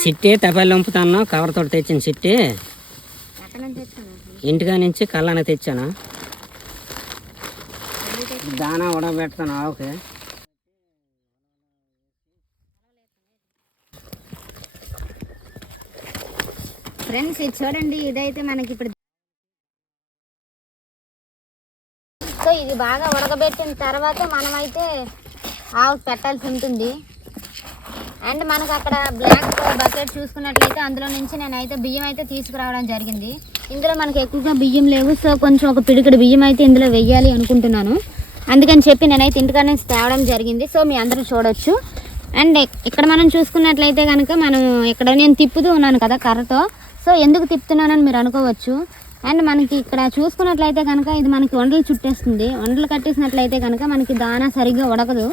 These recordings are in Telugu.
సిట్టి తపాలు వంపుతాను, కవర్ తోటి తెచ్చిన సిట్టి ఇంటికా నుంచి కళ్ళని తెచ్చాను. దానా ఉడకబెడతాను ఆవుకి. ఫ్రెండ్స్ ఇది చూడండి, ఇదైతే మనకి ఇప్పుడు సో ఇది బాగా ఉడకబెట్టిన తర్వాత మనమైతే ఆవుకి పెట్టాల్సి ఉంటుంది. అండ్ మనకు అక్కడ బ్లాక్ బకెట్ చూసుకున్నట్లయితే అందులో నుంచి నేనైతే బియ్యం అయితే తీసుకురావడం జరిగింది. ఇందులో మనకు ఎక్కువగా బియ్యం లేవు, సో కొంచెం ఒక పిడికిడి బియ్యం అయితే ఇందులో వెయ్యాలి అనుకుంటున్నాను. అందుకని చెప్పి నేనైతే ఇంటికాడ నుంచి తేవడం జరిగింది. సో మీ అందరూ చూడొచ్చు. అండ్ ఇక్కడ మనం చూసుకున్నట్లయితే కనుక మనం ఇక్కడ నేను తిప్పుతూ ఉన్నాను కదా కర్రతో. సో ఎందుకు తిప్పుతున్నానని మీరు అనుకోవచ్చు. అండ్ మనకి ఇక్కడ చూసుకున్నట్లయితే కనుక ఇది మనకి వండలు చుట్టేస్తుంది. వండలు కట్టేసినట్లయితే కనుక మనకి దానా సరిగ్గా ఉడకదు.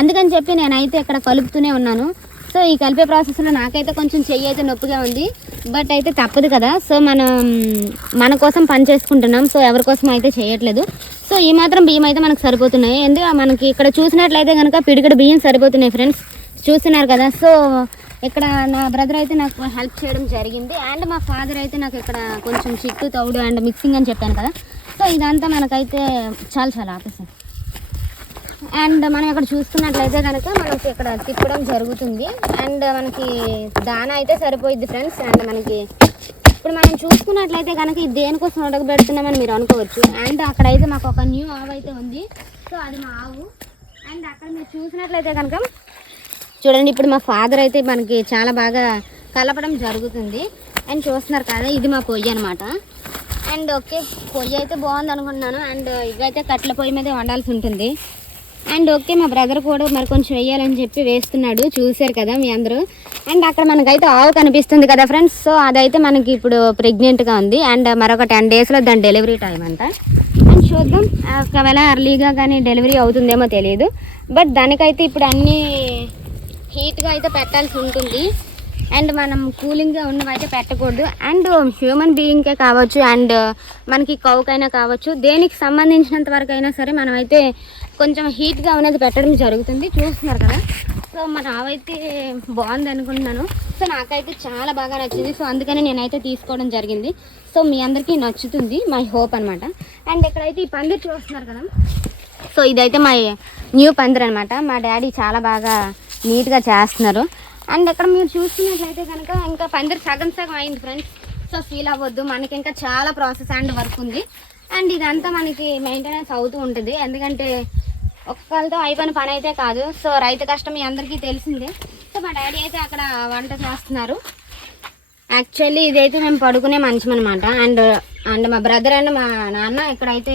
అందుకని చెప్పి నేనైతే ఇక్కడ కలుపుతూనే ఉన్నాను. సో ఈ కలిపే ప్రాసెస్లో నాకైతే కొంచెం చెయ్యి అయితే నొప్పిగా ఉంది, బట్ అయితే తప్పదు కదా. సో మనం మన కోసం పని చేసుకుంటున్నాం, సో ఎవరి కోసం అయితే చేయట్లేదు. సో ఈ మాత్రం బియ్యం అయితే మనకు సరిపోతున్నాయి. ఎందుకు మనకి ఇక్కడ చూసినట్లయితే కనుక పిడికడ బియ్యం సరిపోతున్నాయి ఫ్రెండ్స్, చూస్తున్నారు కదా. సో ఇక్కడ నా బ్రదర్ అయితే నాకు హెల్ప్ చేయడం జరిగింది. అండ్ మా ఫాదర్ అయితే నాకు ఇక్కడ కొంచెం చిట్టు తౌడు అండ్ మిక్సింగ్ అని చెప్పాను కదా. సో ఇదంతా మనకైతే చాలా ఆపేసాం. అండ్ మనం ఇక్కడ చూసుకున్నట్లయితే కనుక మనకి ఇక్కడ తిప్పడం జరుగుతుంది. అండ్ మనకి దానా అయితే సరిపోయిద్ది ఫ్రెండ్స్. అండ్ మనకి ఇప్పుడు మనం చూసుకున్నట్లయితే కనుక ఇది దేనికోసం ఉడకబెడుతున్నామని మీరు అనుకోవచ్చు. అండ్ అక్కడైతే మాకు ఒక న్యూ ఆవు అయితే ఉంది. సో అది మా ఆవు. అండ్ అక్కడ మీరు చూసినట్లయితే కనుక చూడండి, ఇప్పుడు మా ఫాదర్ అయితే మనకి చాలా బాగా కలపడం జరుగుతుంది. అండ్ చూస్తున్నారు కదా, ఇది మా పొయ్యి అనమాట. అండ్ ఓకే, పొయ్యి అయితే బాగుంది అనుకుంటున్నాను. అండ్ ఇవైతే కట్ల పొయ్యి మీద వండాల్సి ఉంటుంది. అండ్ ఓకే, మా బ్రదర్ కూడా మరి కొంచెం వేయాలని చెప్పి వేస్తున్నాడు, చూశారు కదా మీ అందరూ. అండ్ అక్కడ మనకైతే ఆవు కనిపిస్తుంది కదా ఫ్రెండ్స్. సో అదైతే మనకి ఇప్పుడు ప్రెగ్నెంట్గా ఉంది. అండ్ మరొక 10 డేస్లో దాని డెలివరీ టైం అంట. అండ్ చూద్దాం, ఒకవేళ అర్లీగా కానీ డెలివరీ అవుతుందేమో తెలియదు. బట్ దానికైతే ఇప్పుడు అన్నీ హీట్గా అయితే పెట్టాల్సి ఉంటుంది. అండ్ మనం కూలింగ్గా ఉన్నవైతే పెట్టకూడదు. అండ్ హ్యూమన్ బీయింగ్కే కావచ్చు, అండ్ మనకి కౌకైనా కావచ్చు, దేనికి సంబంధించినంత వరకు అయినా సరే మనమైతే కొంచెం హీట్గా ఉన్నది పెట్టడం జరుగుతుంది. చూస్తున్నారు కదా. సో మన ఆవైతే బాగుంది అనుకుంటున్నాను. సో నాకైతే చాలా బాగా నచ్చింది. సో అందుకని నేనైతే తీసుకోవడం జరిగింది. సో మీ అందరికీ నచ్చుతుంది, మై హోప్ అనమాట. అండ్ ఇక్కడైతే ఈ పందిరి చూస్తున్నారు కదా. సో ఇదైతే మా న్యూ పందిరి అనమాట. మా డాడీ చాలా బాగా నీట్గా చేస్తున్నారు. అండ్ ఇక్కడ మీరు చూస్తున్నట్లయితే కనుక ఇంకా పందిరి సగం అయింది ఫ్రెండ్స్. సో ఫీల్ అవ్వద్దు, మనకి ఇంకా చాలా ప్రాసెస్ అండ్ వర్క్ ఉంది. అండ్ ఇదంతా మనకి మెయింటెనెన్స్ అవుతూ ఉంటుంది. ఎందుకంటే ఒక్కళ్ళతో అయిపోయిన పని అయితే కాదు. సో రైతు కష్టం మీ అందరికీ తెలిసిందే. సో మా డాడీ అయితే అక్కడ వంట చేస్తున్నారు. యాక్చువల్లీ ఇదైతే మేము పడుకునే మంచం అనమాట. అండ్ మా బ్రదర్ అండ్ మా నాన్న ఇక్కడైతే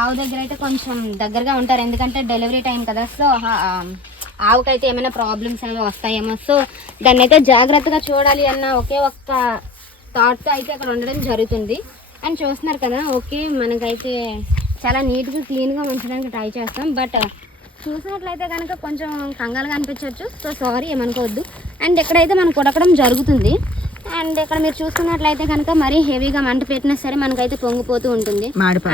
ఆవు దగ్గర అయితే కొంచెం దగ్గరగా ఉంటారు. ఎందుకంటే డెలివరీ టైం కదా. సో ఆవుకైతే ఏమైనా ప్రాబ్లమ్స్ అవి వస్తాయేమో, సో దాన్ని అయితే జాగ్రత్తగా చూడాలి అన్న ఒకే ఒక్క థాట్తో అయితే అక్కడ ఉండడం జరుగుతుంది. అండ్ చూస్తున్నారు కదా, ఓకే మనకైతే చాలా నీట్గా క్లీన్గా ఉంచడానికి ట్రై చేస్తాం. బట్ చూసినట్లయితే కనుక కొంచెం కంగాలుగా అనిపించవచ్చు. సో సారీ, ఏమనుకోవద్దు. అండ్ ఎక్కడైతే మనకు ఉడకడం జరుగుతుంది. అండ్ ఇక్కడ మీరు చూసుకున్నట్లయితే కనుక మరీ హెవీగా మంట పెట్టినా సరే మనకైతే పొంగిపోతూ ఉంటుంది.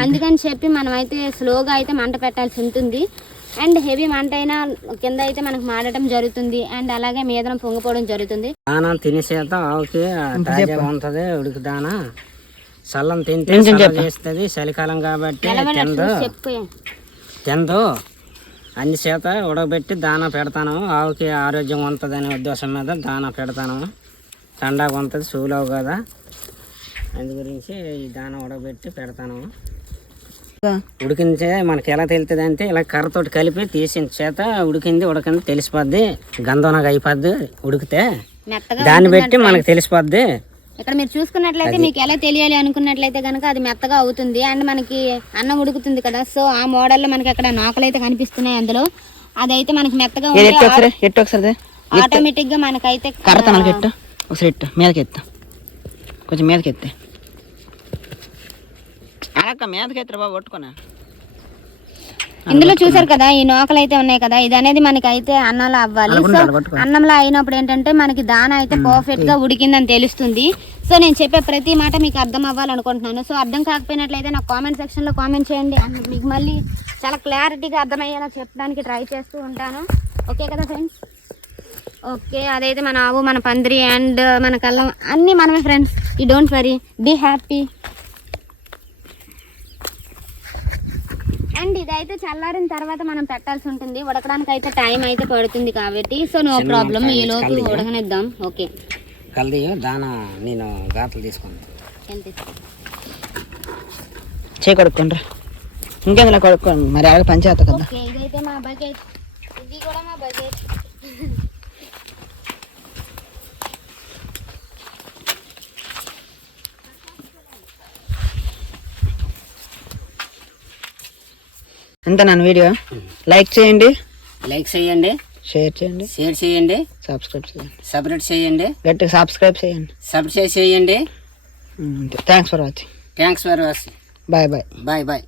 అందుకని చెప్పి మనం అయితే స్లోగా అయితే మంట పెట్టాల్సి ఉంటుంది. అండ్ హెవీ మంట అయినా కింద అయితే మనకు మాడటం జరుగుతుంది. అండ్ అలాగే మీదనం పొంగిపోవడం జరుగుతుంది. దానా తినేసేత ఆవుకి తాజాగా ఉంటది. ఉడికి దానా చల్లం తింటే చేస్తుంది. చలికాలం కాబట్టి తిందో అందుచేత ఉడకబెట్టి దానా పెడతాను. ఆవుకి ఆరోగ్యం ఉంటుంది అనే ఉద్దేశం మీద దానా పెడతాను. ఠండాగా ఉంటుంది, సూలవు కదా, అందు గురించి ఈ దానా ఉడకబెట్టి పెడతాను. ఉడికించే మనకి ఎలా తెలుస్తుంది అంటే ఇలా కర్రతోటి కలిపి తీసిన చేత ఉడికింది తెలిసిపోద్ది. గంధంగా అయిపోద్ది ఉడికితే, దాన్ని బట్టి మనకు తెలిసిపోద్ది. ఇక్కడ మీరు చూసుకున్నట్లయితే మీకు ఎలా తెలియాలి అనుకున్నట్లయితే కనుక అది మెత్తగా అవుతుంది. అండ్ మనకి అన్నం ఉడుకుతుంది కదా. సో ఆ మోడల్లో మనకి అక్కడ నూకలు అయితే కనిపిస్తున్నాయి. అందులో అదైతే మనకి మెత్తగా ఆటోమేటిక్ గా మనకైతే మీదకెత్తా కొంచెం మీదకెత్తే మీదకెత్తా బాబు కొట్టుకున్నా. ఇందులో చూసారు కదా ఈ నూకలు అయితే ఉన్నాయి కదా, ఇది అనేది మనకైతే అన్నంలో అవ్వాలి. సో అన్నంలో అయినప్పుడు ఏంటంటే మనకి దాన అయితే పర్ఫెక్ట్ గా ఉడికిందని తెలుస్తుంది. సో నేను చెప్పే ప్రతి మాట మీకు అర్థం అవ్వాలనుకుంటున్నాను. సో అర్థం కాకపోయినట్లయితే నాకు కామెంట్ సెక్షన్ లో కామెంట్ చేయండి. అండ్ మీకు మళ్ళీ చాలా క్లారిటీగా అర్థమయ్యేలా చెప్పడానికి ట్రై చేస్తూ ఉంటాను. ఓకే కదా ఫ్రెండ్స్. ఓకే, అదైతే మన ఆవు, మన పందిరి అండ్ మన కళ్ళం అన్నీ మనమే friends. You don't worry, be happy. And ఇదైతే చల్లారిన తర్వాత మనం పెట్టాల్సి ఉంటుంది. ఉడకడానికి అయితే టైం అయితే పడుతుంది కాబట్టి సో నో ప్రాబ్లం, ఈ లోపు ఉడకనిద్దాం. ఓకే, కల్దీ దానా నేను గాతలు తీసుకుంటాను. చేయి కొడుకోండి, ఇంకేందులో కొడుకోండి, మరి ఆడ పని చేస్తా కదా. ఓకే, ఇదైతే మా బకెట్, ఇది కూడా మా బకెట్. ఎంత నన్ను వీడియో లైక్ చేయండి, లైక్ చేయండి, షేర్ చేయండి, షేర్ చేయండి, సబ్స్క్రైబ్ చేయండి, సబ్స్క్రైబ్ చేయండి, గట్టిగా సబ్స్క్రైబ్ చేయండి, సబ్స్క్రైబ్ చేయండి. Thanks for watching. Thanks for watching. Bye bye. Bye bye.